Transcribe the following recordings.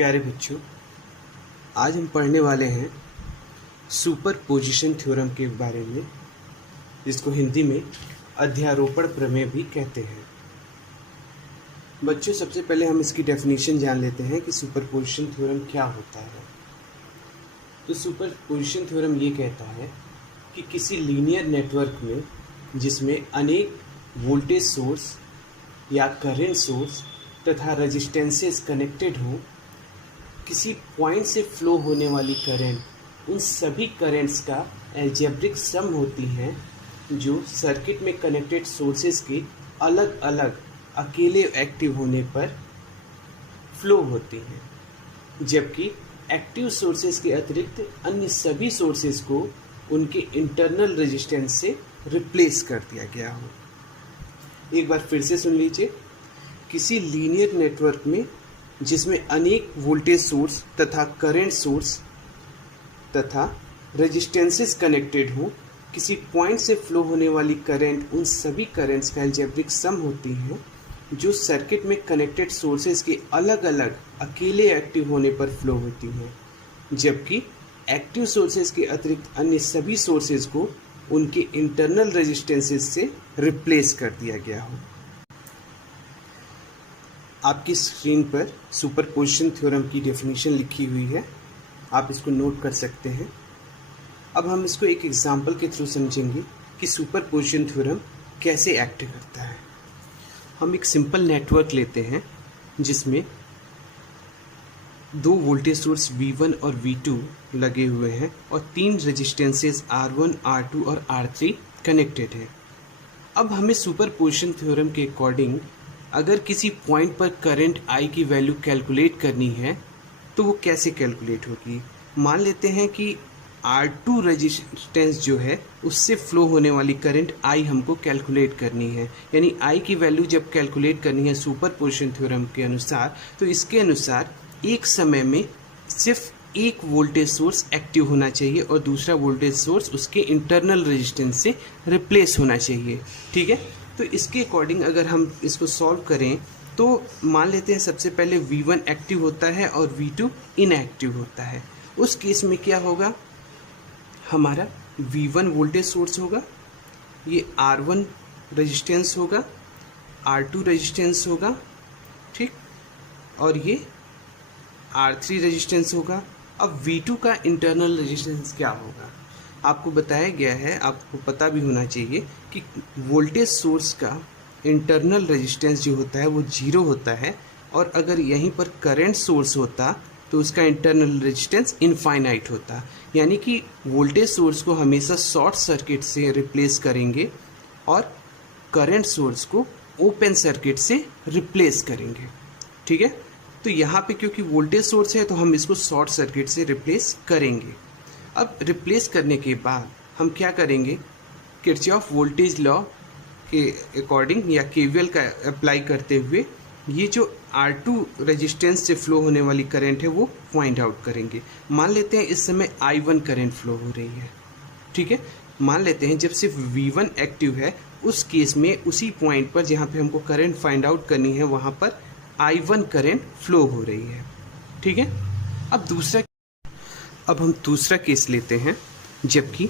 प्यारे बच्चों, आज हम पढ़ने वाले हैं सुपरपोजिशन थ्योरम के बारे में, जिसको हिंदी में अध्यारोपण प्रमेय भी कहते हैं। बच्चों, सबसे पहले हम इसकी डेफिनेशन जान लेते हैं कि सुपरपोजिशन थ्योरम क्या होता है। तो सुपरपोजिशन थ्योरम ये कहता है कि किसी लीनियर नेटवर्क में जिसमें अनेक वोल्टेज सोर्स या करंट सोर्स तथा रेजिस्टेंसेस कनेक्टेड हों, किसी पॉइंट से फ्लो होने वाली करंट उन सभी करंट्स का अलजेब्रिक सम होती हैं जो सर्किट में कनेक्टेड सोर्सेज के अलग अलग अकेले एक्टिव होने पर फ्लो होती हैं, जबकि एक्टिव सोर्सेज के अतिरिक्त अन्य सभी सोर्सेज को उनके इंटरनल रेजिस्टेंस से रिप्लेस कर दिया गया हो। एक बार फिर से सुन लीजिए। किसी लीनियर नेटवर्क में जिसमें अनेक वोल्टेज सोर्स तथा करंट सोर्स तथा रेजिस्टेंसेस कनेक्टेड हो, किसी पॉइंट से फ्लो होने वाली करंट उन सभी करंट्स का अलजेब्रिक सम होती हैं जो सर्किट में कनेक्टेड सोर्सेज के अलग अलग अकेले एक्टिव होने पर फ्लो होती हैं, जबकि एक्टिव सोर्सेज के अतिरिक्त अन्य सभी सोर्सेज को उनके इंटरनल रेजिस्टेंसेस से रिप्लेस कर दिया गया हो। आपकी स्क्रीन पर सुपरपोजिशन थ्योरम की डेफिनेशन लिखी हुई है, आप इसको नोट कर सकते हैं। अब हम इसको एक एग्जांपल के थ्रू समझेंगे कि सुपरपोजिशन थ्योरम कैसे एक्ट करता है। हम एक सिंपल नेटवर्क लेते हैं जिसमें दो वोल्टेज सोर्स V1 और V2 लगे हुए हैं और तीन रेजिस्टेंसेस R1, R2 और R3 कनेक्टेड है। अब हमें सुपरपोजिशन थ्योरम के अकॉर्डिंग अगर किसी पॉइंट पर करंट I की वैल्यू कैलकुलेट करनी है तो वो कैसे कैलकुलेट होगी। मान लेते हैं कि R2 रेजिस्टेंस जो है उससे फ्लो होने वाली करंट I हमको कैलकुलेट करनी है, यानी I की वैल्यू जब कैलकुलेट करनी है सुपरपोजिशन थ्योरम के अनुसार, तो इसके अनुसार एक समय में सिर्फ एक वोल्टेज सोर्स एक्टिव होना चाहिए और दूसरा वोल्टेज सोर्स उसके इंटरनल रेजिस्टेंस से रिप्लेस होना चाहिए। ठीक है, तो इसके अकॉर्डिंग अगर हम इसको सॉल्व करें तो मान लेते हैं सबसे पहले V1 एक्टिव होता है और V2 इनएक्टिव होता है। उस केस में क्या होगा, हमारा V1 वोल्टेज सोर्स होगा, ये R1 रेजिस्टेंस होगा, R2 रेजिस्टेंस होगा, ठीक, और ये R3 रेजिस्टेंस होगा। अब V2 का इंटरनल रेजिस्टेंस क्या होगा, आपको बताया गया है, आपको पता भी होना चाहिए कि वोल्टेज सोर्स का इंटरनल रेजिस्टेंस जो होता है वो 0 होता है, और अगर यहीं पर करंट सोर्स होता तो उसका इंटरनल रेजिस्टेंस इनफाइनाइट होता। यानी कि वोल्टेज सोर्स को हमेशा शॉर्ट सर्किट से रिप्लेस करेंगे और करंट सोर्स को ओपन सर्किट से रिप्लेस करेंगे। ठीक है, तो यहाँ पे क्योंकि वोल्टेज सोर्स है तो हम इसको शॉर्ट सर्किट से रिप्लेस करेंगे। अब रिप्लेस करने के बाद हम क्या करेंगे, किरचॉफ वोल्टेज लॉ के अकॉर्डिंग या केवीएल का अप्लाई करते हुए ये जो R2 रेजिस्टेंस से फ्लो होने वाली करंट है वो फाइंड आउट करेंगे। मान लेते हैं इस समय I1 करंट फ्लो हो रही है। ठीक है, मान लेते हैं जब सिर्फ V1 एक्टिव है, उस केस में उसी पॉइंट पर जहाँ पे हमको करंट फाइंड आउट करनी है वहाँ पर I1 करंट फ्लो हो रही है। ठीक है, अब हम दूसरा केस लेते हैं जबकि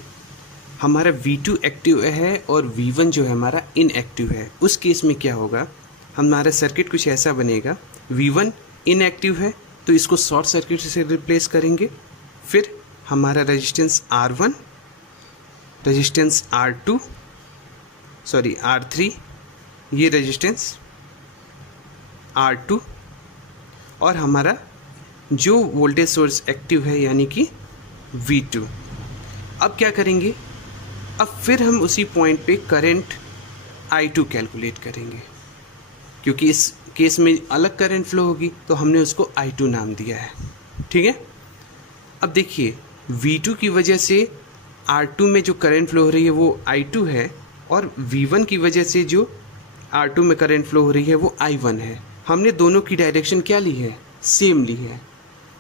हमारा V2 एक्टिव है और V1 जो है हमारा इनएक्टिव है। उस केस में क्या होगा, हमारा सर्किट कुछ ऐसा बनेगा, V1 इनएक्टिव है तो इसको शॉर्ट सर्किट से रिप्लेस करेंगे, फिर हमारा रेजिस्टेंस R1, रेजिस्टेंस R3, ये रेजिस्टेंस R2 और हमारा जो वोल्टेज सोर्स एक्टिव है यानी कि V2। अब क्या करेंगे, अब फिर हम उसी पॉइंट पे करंट I2 कैलकुलेट करेंगे, क्योंकि इस केस में अलग करंट फ्लो होगी तो हमने उसको I2 नाम दिया है। ठीक है, अब देखिए V2 की वजह से R2 में जो करंट फ्लो हो रही है वो I2 है और V1 की वजह से जो R2 में करंट फ्लो हो रही है वो I1 है। हमने दोनों की डायरेक्शन क्या ली है, सेम ली है।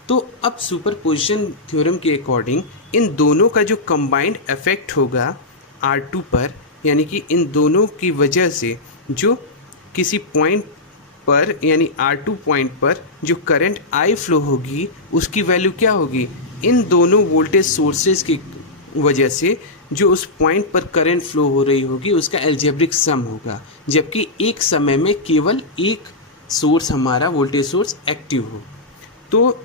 तो अब सुपरपोजिशन थ्योरम के अकॉर्डिंग इन दोनों का जो कंबाइंड इफेक्ट होगा R2 पर, यानी कि इन दोनों की वजह से जो किसी पॉइंट पर यानी R2 पॉइंट पर जो करंट I फ्लो होगी उसकी वैल्यू क्या होगी, इन दोनों वोल्टेज सोर्सेज की वजह से जो उस पॉइंट पर करंट फ्लो हो रही होगी उसका एल्जेब्रिक सम होगा, जबकि एक समय में केवल एक सोर्स हमारा वोल्टेज सोर्स एक्टिव हो। तो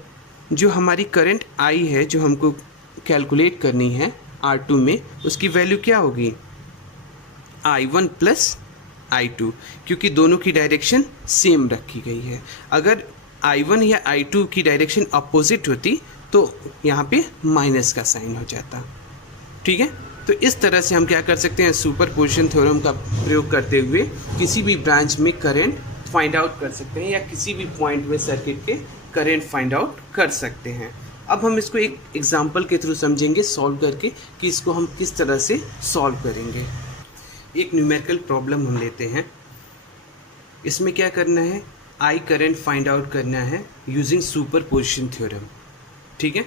जो हमारी करंट I है जो हमको कैलकुलेट करनी है R2 में, उसकी वैल्यू क्या होगी, I1 प्लस I2, क्योंकि दोनों की डायरेक्शन सेम रखी गई है। अगर I1 या I2 की डायरेक्शन अपोजिट होती तो यहाँ पे माइनस का साइन हो जाता। ठीक है, तो इस तरह से हम क्या कर सकते हैं, सुपरपोजिशन थ्योरम का प्रयोग करते हुए किसी भी ब्रांच में करंट फाइंड आउट कर सकते हैं या किसी भी पॉइंट में सर्किट के करंट फाइंड आउट कर सकते हैं। अब हम इसको एक एग्जांपल के थ्रू समझेंगे सॉल्व करके कि इसको हम किस तरह से सॉल्व करेंगे। एक न्यूमेरिकल प्रॉब्लम हम लेते हैं। इसमें क्या करना है, आई करंट फाइंड आउट करना है यूजिंग सुपरपोजिशन थ्योरम। ठीक है,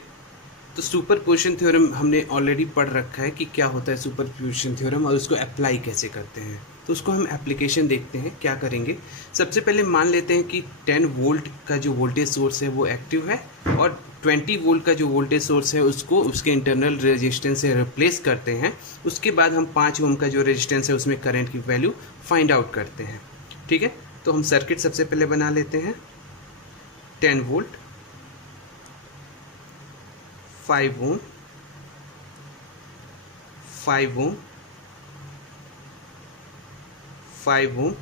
तो सुपरपोजिशन थ्योरम हमने ऑलरेडी पढ़ रखा है कि क्या होता है सुपरपोजिशन थ्योरम और उसको अप्लाई कैसे करते हैं। तो उसको हम एप्लीकेशन देखते हैं। क्या करेंगे, सबसे पहले मान लेते हैं कि 10 वोल्ट का जो वोल्टेज सोर्स है वो एक्टिव है और 20 वोल्ट का जो वोल्टेज सोर्स है उसको उसके इंटरनल रेजिस्टेंस से रिप्लेस करते हैं। उसके बाद हम 5 ओम का जो रेजिस्टेंस है उसमें करंट की वैल्यू फाइंड आउट करते हैं। ठीक है, तो हम सर्किट सबसे पहले बना लेते हैं। 10 वोल्ट, 5 ओम, 5 ओम, 5 ओम।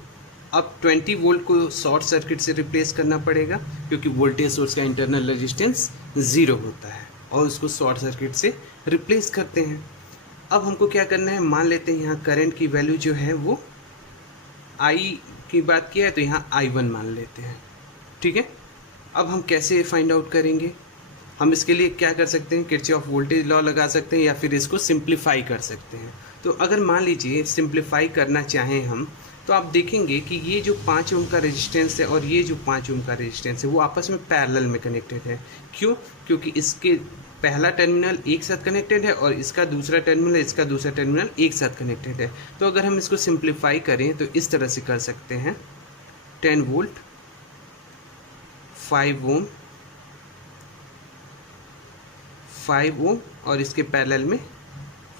अब 20 वोल्ट को शॉर्ट सर्किट से रिप्लेस करना पड़ेगा क्योंकि वोल्टेज सोर्स का इंटरनल रेजिस्टेंस 0 होता है और उसको शॉर्ट सर्किट से रिप्लेस करते हैं। अब हमको क्या करना है, मान लेते हैं यहाँ करंट की वैल्यू जो है वो I की बात किया है तो यहाँ I1 मान लेते हैं। ठीक है, अब हम कैसे फाइंड आउट करेंगे, हम इसके लिए क्या कर सकते हैं, किरचॉफ वोल्टेज लॉ लगा सकते हैं या फिर इसको सिंप्लीफाई कर सकते हैं। तो अगर मान लीजिए सिंप्लीफाई करना चाहें हम, तो आप देखेंगे कि ये जो 5 ओम का रेजिस्टेंस है और ये जो 5 ओम का रेजिस्टेंस है वो आपस में पैरेलल में कनेक्टेड है। क्यों, क्योंकि इसके पहला टर्मिनल एक साथ कनेक्टेड है और इसका दूसरा टर्मिनल, इसका दूसरा टर्मिनल एक साथ कनेक्टेड है। तो अगर हम इसको सिंप्लीफाई करें तो इस तरह से कर सकते हैं, 10 वोल्ट, 5 ओम, 5 ओम और इसके पैरेलल में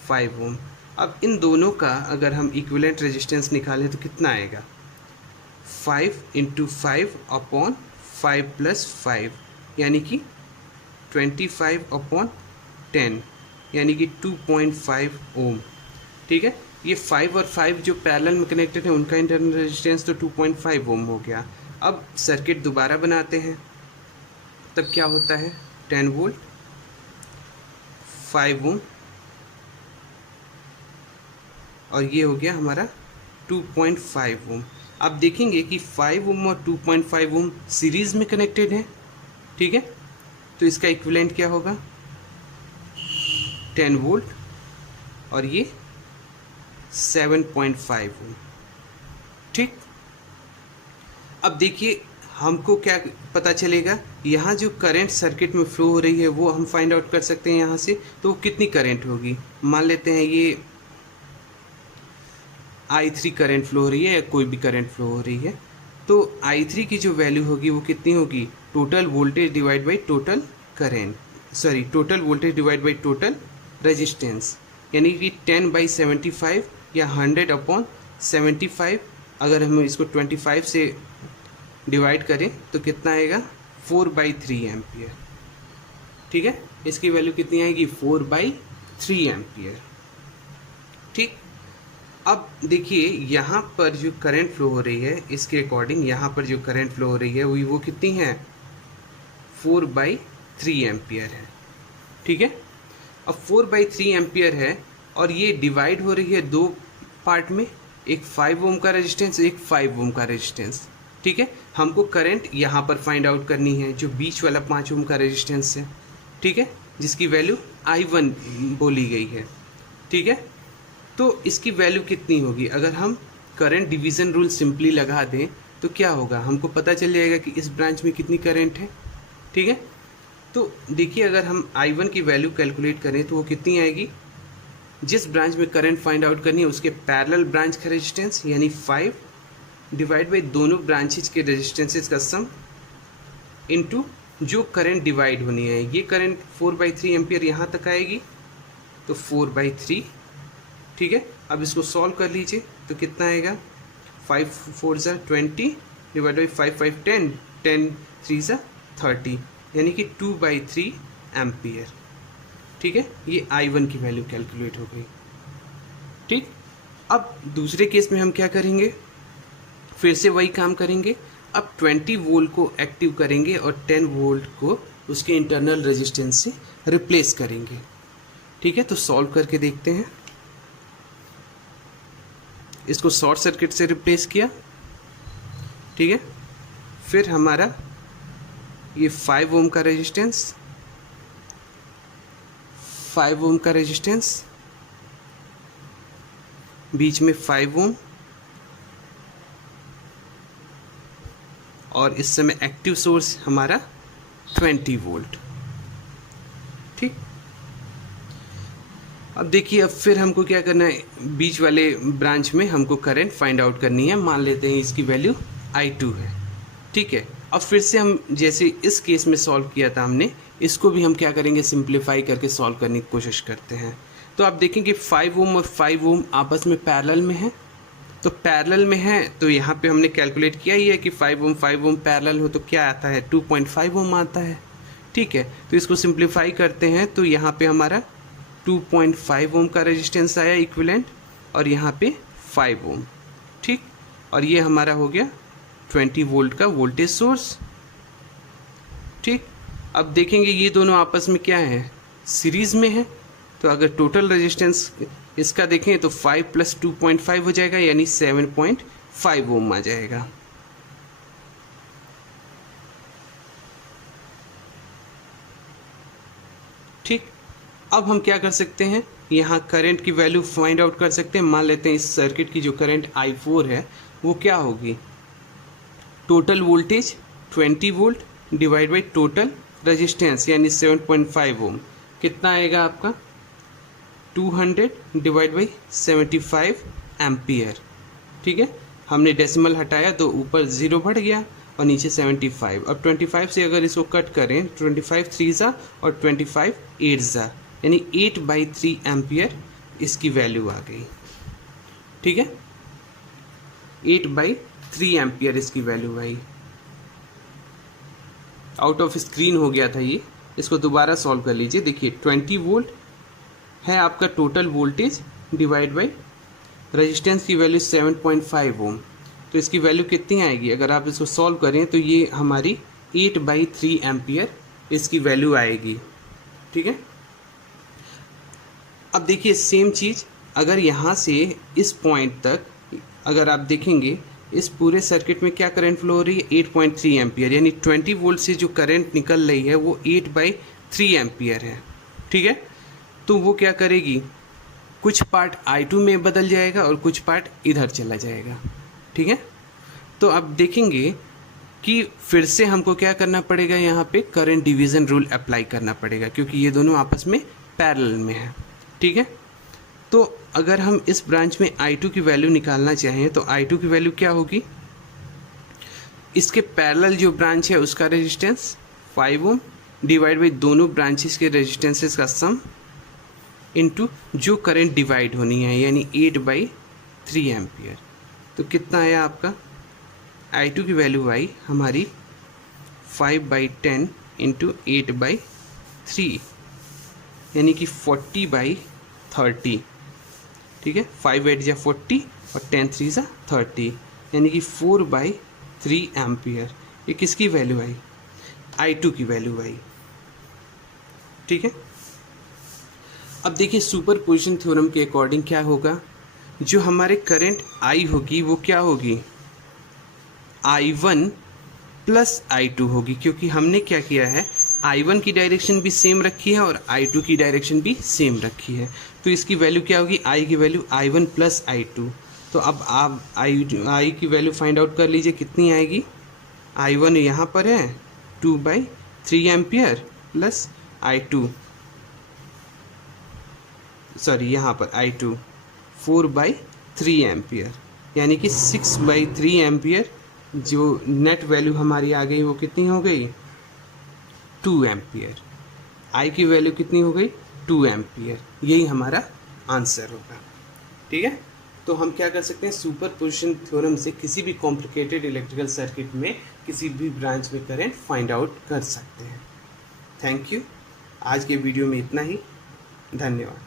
5 ओम। अब इन दोनों का अगर हम इक्विवेलेंट रेजिस्टेंस निकालें तो कितना आएगा, 5 × 5 अपॉन 5 + 5 यानी कि 25 अपॉन 10 यानी कि 2.5 ओम। ठीक है, ये 5 और 5 जो पैरेलल में कनेक्टेड है उनका इंटरनल रेजिस्टेंस तो 2.5 ओम हो गया। अब सर्किट दोबारा बनाते हैं, तब क्या होता है, 10 वोल्ट, 5 ओम और ये हो गया हमारा 2.5 ओम। आप देखेंगे कि 5 ओम और 2.5 ओम सीरीज़ में कनेक्टेड है। ठीक है, तो इसका इक्विवेलेंट क्या होगा, 10 वोल्ट और ये 7.5 ओम। ठीक, अब देखिए हमको क्या पता चलेगा, यहाँ जो करंट सर्किट में फ्लो हो रही है वो हम फाइंड आउट कर सकते हैं यहाँ से। तो कितनी करंट होगी, मान लेते हैं ये I3 करंट फ्लो हो रही है या कोई भी करंट फ्लो हो रही है, तो I3 की जो वैल्यू होगी वो कितनी होगी, total voltage divide by total current, sorry total voltage divide by total resistance, यानी कि 10/75 या 100 अपॉन 75। अगर हम इसको 25 से डिवाइड करें तो कितना आएगा, 4/3 एम्पियर। ठीक है, इसकी वैल्यू कितनी आएगी, 4/3 एम्पियर। ठीक, अब देखिए यहाँ पर जो करंट फ्लो हो रही है इसके अकॉर्डिंग यहाँ पर जो करंट फ्लो हो रही है वो कितनी है, 4/3 एम्पियर है। ठीक है, अब 4/3 एम्पियर है और ये डिवाइड हो रही है दो पार्ट में, एक 5 ओम का रेजिस्टेंस, एक 5 ओम का रेजिस्टेंस। ठीक है, हमको करंट यहाँ पर फाइंड आउट करनी है जो बीच वाला 5 ओम का रेजिस्टेंस है। ठीक है, जिसकी वैल्यू I1 बोली गई है। ठीक है, तो इसकी वैल्यू कितनी होगी, अगर हम करंट डिवीज़न रूल सिंपली लगा दें तो क्या होगा, हमको पता चल जाएगा कि इस ब्रांच में कितनी करंट है। ठीक है, तो देखिए अगर हम I1 की वैल्यू कैलकुलेट करें तो वो कितनी आएगी, जिस ब्रांच में करंट फाइंड आउट करनी है उसके पैरेलल ब्रांच का रेजिस्टेंस यानी 5 डिवाइड बाई दोनों ब्रांचेज के रेजिस्टेंसेज का सम इनटू जो करंट डिवाइड होनी है। ये करंट 4/3 एम्पियर यहाँ तक आएगी, तो 4/3, ठीक है। अब इसको सॉल्व कर लीजिए तो कितना आएगा, 5 4 ज़ा 20 डिवाइड बाई 5 5 10 10 3 ज़ा 30, यानी कि 2/3 एम्पियर, ठीक है। ये I1 की वैल्यू कैलकुलेट हो गई, ठीक। अब दूसरे केस में हम क्या करेंगे, फिर से वही काम करेंगे। अब 20 वोल्ट को एक्टिव करेंगे और 10 वोल्ट को उसके इंटरनल रेजिस्टेंस से रिप्लेस करेंगे, ठीक है। तो सॉल्व करके देखते हैं। इसको शॉर्ट सर्किट से रिप्लेस किया, ठीक है। फिर हमारा ये 5 ओम का रेजिस्टेंस, 5 ओम का रेजिस्टेंस, बीच में 5 ओम, और इस समय एक्टिव सोर्स हमारा 20 वोल्ट, ठीक। अब देखिए, अब फिर हमको क्या करना है, बीच वाले ब्रांच में हमको करंट फाइंड आउट करनी है। मान लेते हैं इसकी वैल्यू I2 है, ठीक है। अब फिर से हम जैसे इस केस में सॉल्व किया था हमने, इसको भी हम क्या करेंगे, सिंप्लीफाई करके सॉल्व करने की कोशिश करते हैं। तो आप देखेंगे 5 ओम और 5 ओम आपस में पैरेलल में है, तो पैरेलल में है तो यहाँ पे हमने कैलकुलेट किया ही है कि 5 ओम पैरेलल हो तो क्या आता है, 2.5 ओम आता है, ठीक है। तो इसको सिंप्लीफाई करते हैं तो यहाँ पे हमारा 2.5 ओम का रेजिस्टेंस आया इक्विवेलेंट, और यहाँ पे 5 ओम, ठीक। और ये हमारा हो गया 20 वोल्ट का वोल्टेज सोर्स, ठीक। अब देखेंगे ये दोनों आपस में क्या है, सीरीज़ में है। तो अगर टोटल रेजिस्टेंस इसका देखें तो 5 + 2.5 हो जाएगा, यानी 7.5 ओम आ जाएगा, ठीक। अब हम क्या कर सकते हैं, यहाँ करंट की वैल्यू फाइंड आउट कर सकते हैं। मान लेते हैं इस सर्किट की जो करंट I4 है वो क्या होगी, total voltage 20 volt divide by total resistance यानी 7.5 ओम, कितना आएगा आपका, 200 डिवाइड बाई 75 एम्पियर, ठीक है। हमने डेसिमल हटाया तो ऊपर 0 बढ़ गया और नीचे 75। अब 25 से अगर इसको कट करें, 25 3 ज़ा और 25 8 ज़ा, यानी 8/3 एम्पियर इसकी वैल्यू आ गई, ठीक है। 8/3 एम्पियर इसकी value I. Out of screen हो गया था ये, इसको दोबारा सॉल्व कर लीजिए। देखिए 20 वोल्ट है आपका total voltage divide by resistance की वैल्यू 7.5 ओम, तो इसकी वैल्यू कितनी आएगी, अगर आप इसको सॉल्व करें तो ये हमारी 8/3 एम्पियर इसकी वैल्यू आएगी, ठीक है। अब देखिए सेम चीज़, अगर यहाँ से इस पॉइंट तक अगर आप देखेंगे, इस पूरे सर्किट में क्या करंट फ्लो हो रही है, 8.3 एम्पियर, यानी 20 वोल्ट से जो करंट निकल रही है वो 8/3 एम्पियर है, ठीक है। तो वो क्या करेगी, कुछ पार्ट I2 में बदल जाएगा और कुछ पार्ट इधर चला जाएगा, ठीक है। तो अब देखेंगे कि फिर से हमको क्या करना पड़ेगा, यहाँ पे करंट डिवीज़न रूल अप्लाई करना पड़ेगा, क्योंकि ये दोनों आपस में पैरेलल में है, ठीक है। तो अगर हम इस ब्रांच में I2 की वैल्यू निकालना चाहें तो I2 की वैल्यू क्या होगी, इसके पैरेलल जो ब्रांच है उसका रेजिस्टेंस 5 ओम डिवाइड बाई दोनों ब्रांचेस के रेजिस्टेंसेस का सम इनटू जो करंट डिवाइड होनी है, यानी 8/3 एम्पियर। तो कितना आया आपका, I2 की वैल्यू आई हमारी 5/10 इंटू 8/3, यानी कि 40/30, ठीक है। 5 8 जा 40 और 10 3 जा 30, यानी कि 4/3 एम्पियर। ये किसकी वैल्यू आई, I2 की वैल्यू आई, ठीक है। अब देखिए सुपरपोजिशन थ्योरम के अकॉर्डिंग क्या होगा, जो हमारे करंट I होगी वो क्या होगी, I1 प्लस I2 होगी, क्योंकि हमने क्या किया है, I1 की डायरेक्शन भी सेम रखी है और I2 की डायरेक्शन भी सेम रखी है। तो इसकी वैल्यू क्या होगी, I की वैल्यू I1 प्लस I2। तो अब आप I की वैल्यू फाइंड आउट कर लीजिए, कितनी आएगी, I1 यहाँ पर है 2/3 एम्पियर प्लस I2, सॉरी यहाँ पर I2 4/3 एम्पियर, यानी कि 6/3 एम्पियर। जो नेट वैल्यू हमारी आ गई वो कितनी हो गई? 2 एम्पियर। आई की वैल्यू कितनी हो गई? 2 एम्पियर। यही हमारा आंसर होगा। ठीक है, तो हम क्या कर सकते हैं, सुपरपोजिशन थ्योरम से किसी भी कॉम्प्लिकेटेड इलेक्ट्रिकल सर्किट में किसी भी ब्रांच में करंट फाइंड आउट कर सकते हैं। Thank you. आज के वीडियो में इतना ही। धन्यवाद।